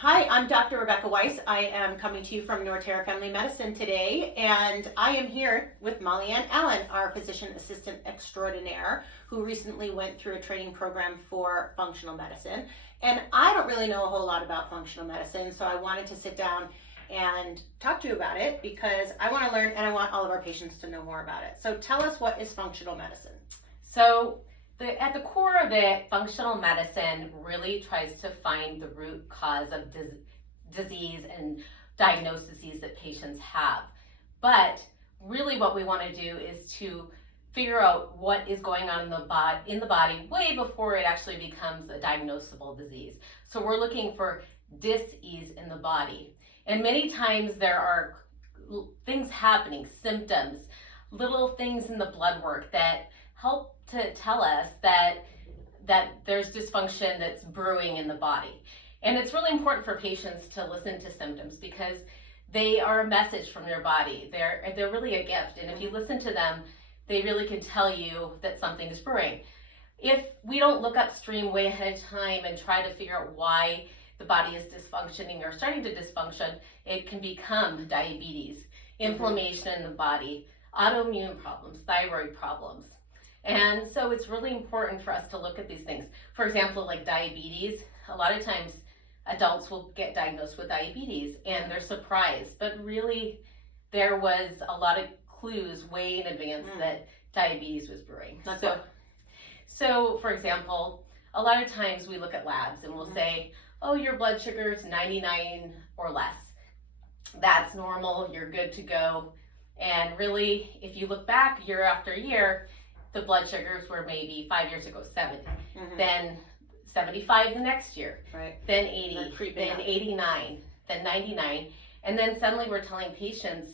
Hi, I'm Dr. Rebecca Weiss. I am coming to you from Norterra Family Medicine today, and I am here with Mollyann Allen, our physician assistant extraordinaire, who recently went through a training program for functional medicine. And I don't really know a whole lot about functional medicine, so I wanted to sit down and talk to you about it because I want to learn and I want all of our patients to know more about it. So tell us, what is functional medicine? So at the core of it, functional medicine really tries to find the root cause of disease and diagnoses that patients have. But really what we want to do is to figure out what is going on in the body way before it actually becomes a diagnosable disease. So we're looking for dis-ease in the body. And many times there are things happening, symptoms, little things in the blood work that help to tell us that there's dysfunction that's brewing in the body. And it's really important for patients to listen to symptoms because they are a message from their body. They're really a gift. And if you listen to them, they really can tell you that something is brewing. If we don't look upstream way ahead of time and try to figure out why the body is dysfunctioning or starting to dysfunction, it can become diabetes, inflammation in the body, autoimmune problems, thyroid problems. And so it's really important for us to look at these things. For example, like diabetes, a lot of times adults will get diagnosed with diabetes and they're surprised, but really there was a lot of clues way in advance that diabetes was brewing. So for example, a lot of times we look at labs and we'll say, oh, your blood sugar is 99 or less. That's normal, you're good to go. And really, if you look back year after year, the blood sugars were maybe 5 years ago 70, then 75 the next year, then 80, then 89, then 99, and then suddenly we're telling patients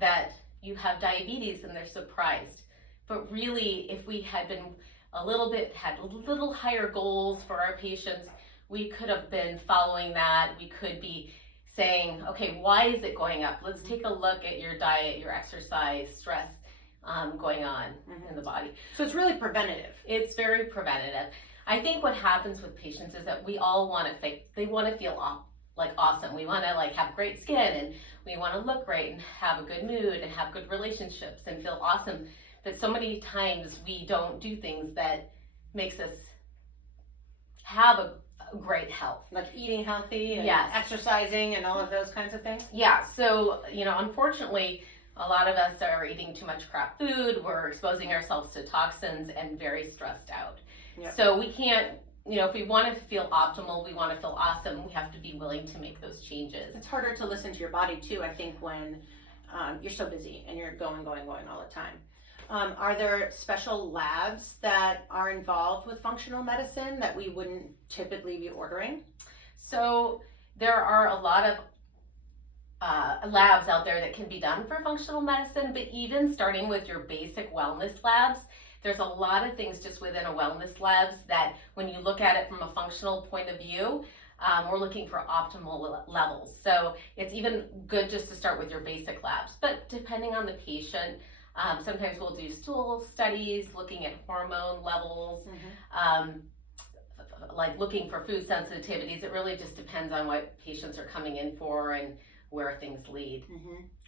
that you have diabetes and they're surprised. But really, if we had been had a little higher goals for our patients, we could have been following that. We could be saying, okay, why is it going up? Let's take a look at your diet, your exercise, stress going on in the body. So it's really preventative. It's very preventative. I think what happens with patients is that we all want to they want to feel awesome. We want to have great skin and we want to look great and have a good mood and have good relationships and feel awesome. But so many times we don't do things that makes us have a great health. Like eating healthy and yes. exercising and all of those kinds of things? Yeah, so, unfortunately, a lot of us are eating too much crap food, we're exposing ourselves to toxins and very stressed out. Yep. So we can't, if we want to feel optimal, we want to feel awesome, we have to be willing to make those changes. It's harder to listen to your body too, I think, when you're so busy and you're going all the time. Are there special labs that are involved with functional medicine that we wouldn't typically be ordering? So there are a lot of labs out there that can be done for functional medicine, but even starting with your basic wellness labs, there's a lot of things just within a wellness labs that when you look at it from a functional point of view, we're looking for optimal levels. So it's even good just to start with your basic labs, but depending on the patient, sometimes we'll do stool studies, looking at hormone levels, like looking for food sensitivities. It really just depends on what patients are coming in for and where things lead.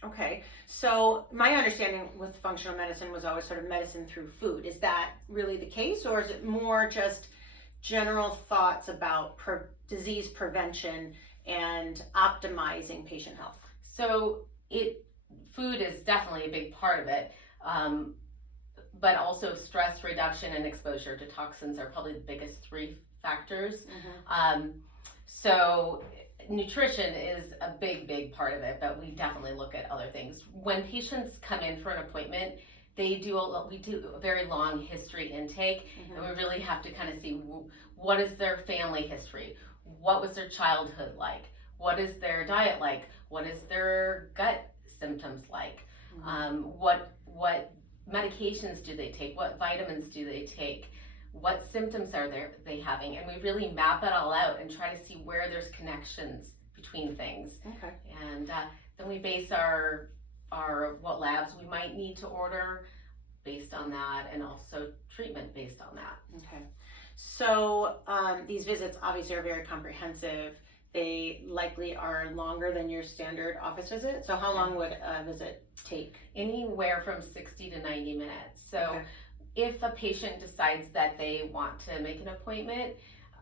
Okay, so my understanding with functional medicine was always sort of medicine through food. Is that really the case, or is it more just general thoughts about disease prevention and optimizing patient health? So food is definitely a big part of it, but also stress reduction and exposure to toxins are probably the biggest three factors. So nutrition is a big part of it, but we definitely look at other things. When patients come in for an appointment, we do a very long history intake, and we really have to kind of see what is their family history, what was their childhood like, what is their diet like, what is their gut symptoms like, what medications do they take, what vitamins do they take, what symptoms are they having, and we really map it all out and try to see where there's connections between things. Okay. And then we base our what labs we might need to order based on that, and also treatment based on that. Okay. So these visits obviously are very comprehensive. they likely are longer than your standard office visit. So how long would a visit take? Anywhere from 60 to 90 minutes. So Okay. if a patient decides that they want to make an appointment,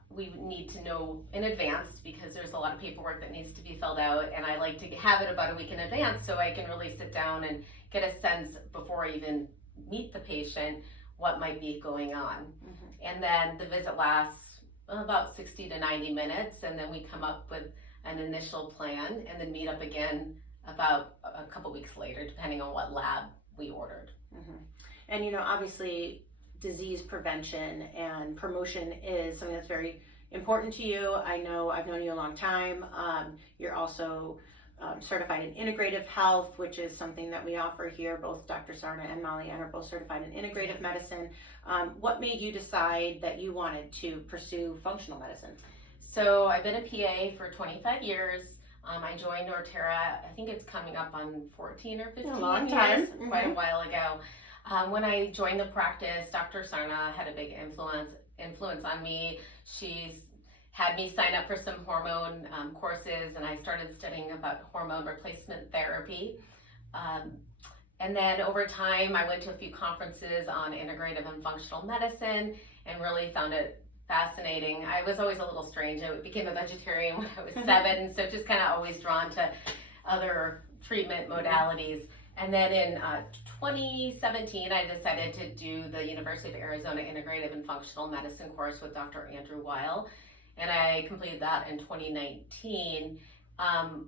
we need to know in advance because there's a lot of paperwork that needs to be filled out, and I like to have it about a week in advance so I can really sit down and get a sense before I even meet the patient what might be going on. And then the visit lasts about 60 to 90 minutes, and then we come up with an initial plan and then meet up again about a couple weeks later, depending on what lab we ordered. And obviously disease prevention and promotion is something that's very important to you. I know I've known you a long time. You're also certified in integrative health, which is something that we offer here. Both Dr. Sarna and Mollyann are both certified in integrative medicine. What made you decide that you wanted to pursue functional medicine? So I've been a PA for 25 years. I joined Norterra, I think it's coming up on 14 or 15 A long time. years, quite a while ago. When I joined the practice, Dr. Sarna had a big influence on me. She's had me sign up for some hormone courses, and I started studying about hormone replacement therapy. And then over time, I went to a few conferences on integrative and functional medicine and really found it fascinating. I was always a little strange. I became a vegetarian when I was 7, so just kind of always drawn to other treatment modalities. And then in 2017, I decided to do the University of Arizona Integrative and Functional Medicine course with Dr. Andrew Weil, and I completed that in 2019.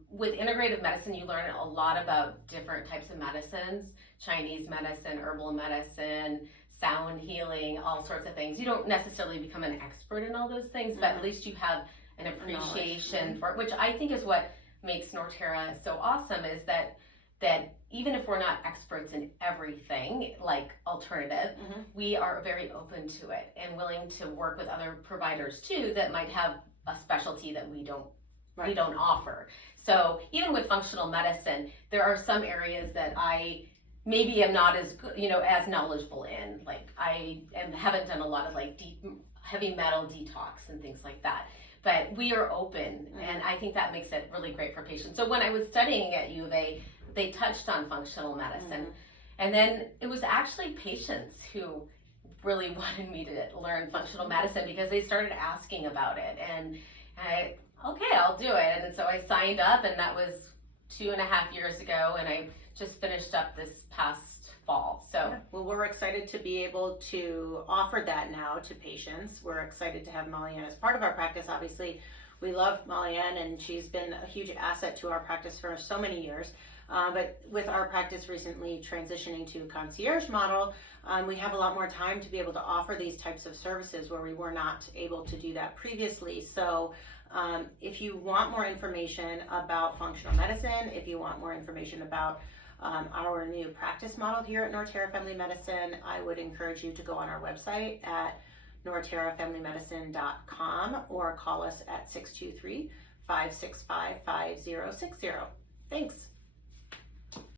With integrative medicine, you learn a lot about different types of medicines, Chinese medicine, herbal medicine, sound healing, all sorts of things. You don't necessarily become an expert in all those things, but at least you have an appreciation for it, which I think is what makes Norterra so awesome, is that even if we're not experts in everything, like alternative, we are very open to it and willing to work with other providers too that might have a specialty that we don't offer. So even with functional medicine, there are some areas that I maybe am not as good, as knowledgeable in. Like haven't done a lot of like deep heavy metal detox and things like that. But we are open, and I think that makes it really great for patients. So when I was studying at U of A, they touched on functional medicine. And then it was actually patients who really wanted me to learn functional medicine because they started asking about it. And I'll do it. And so I signed up, and that was 2.5 years ago, and I just finished up this past fall. So well, we're excited to be able to offer that now to patients. We're excited to have Mollyann as part of our practice. Obviously, we love Mollyann, and she's been a huge asset to our practice for so many years. But with our practice recently transitioning to a concierge model, we have a lot more time to be able to offer these types of services where we were not able to do that previously. So if you want more information about functional medicine, if you want more information about our new practice model here at Norterra Family Medicine, I would encourage you to go on our website at norterrafamilymedicine.com or call us at 623-565-5060. Thanks.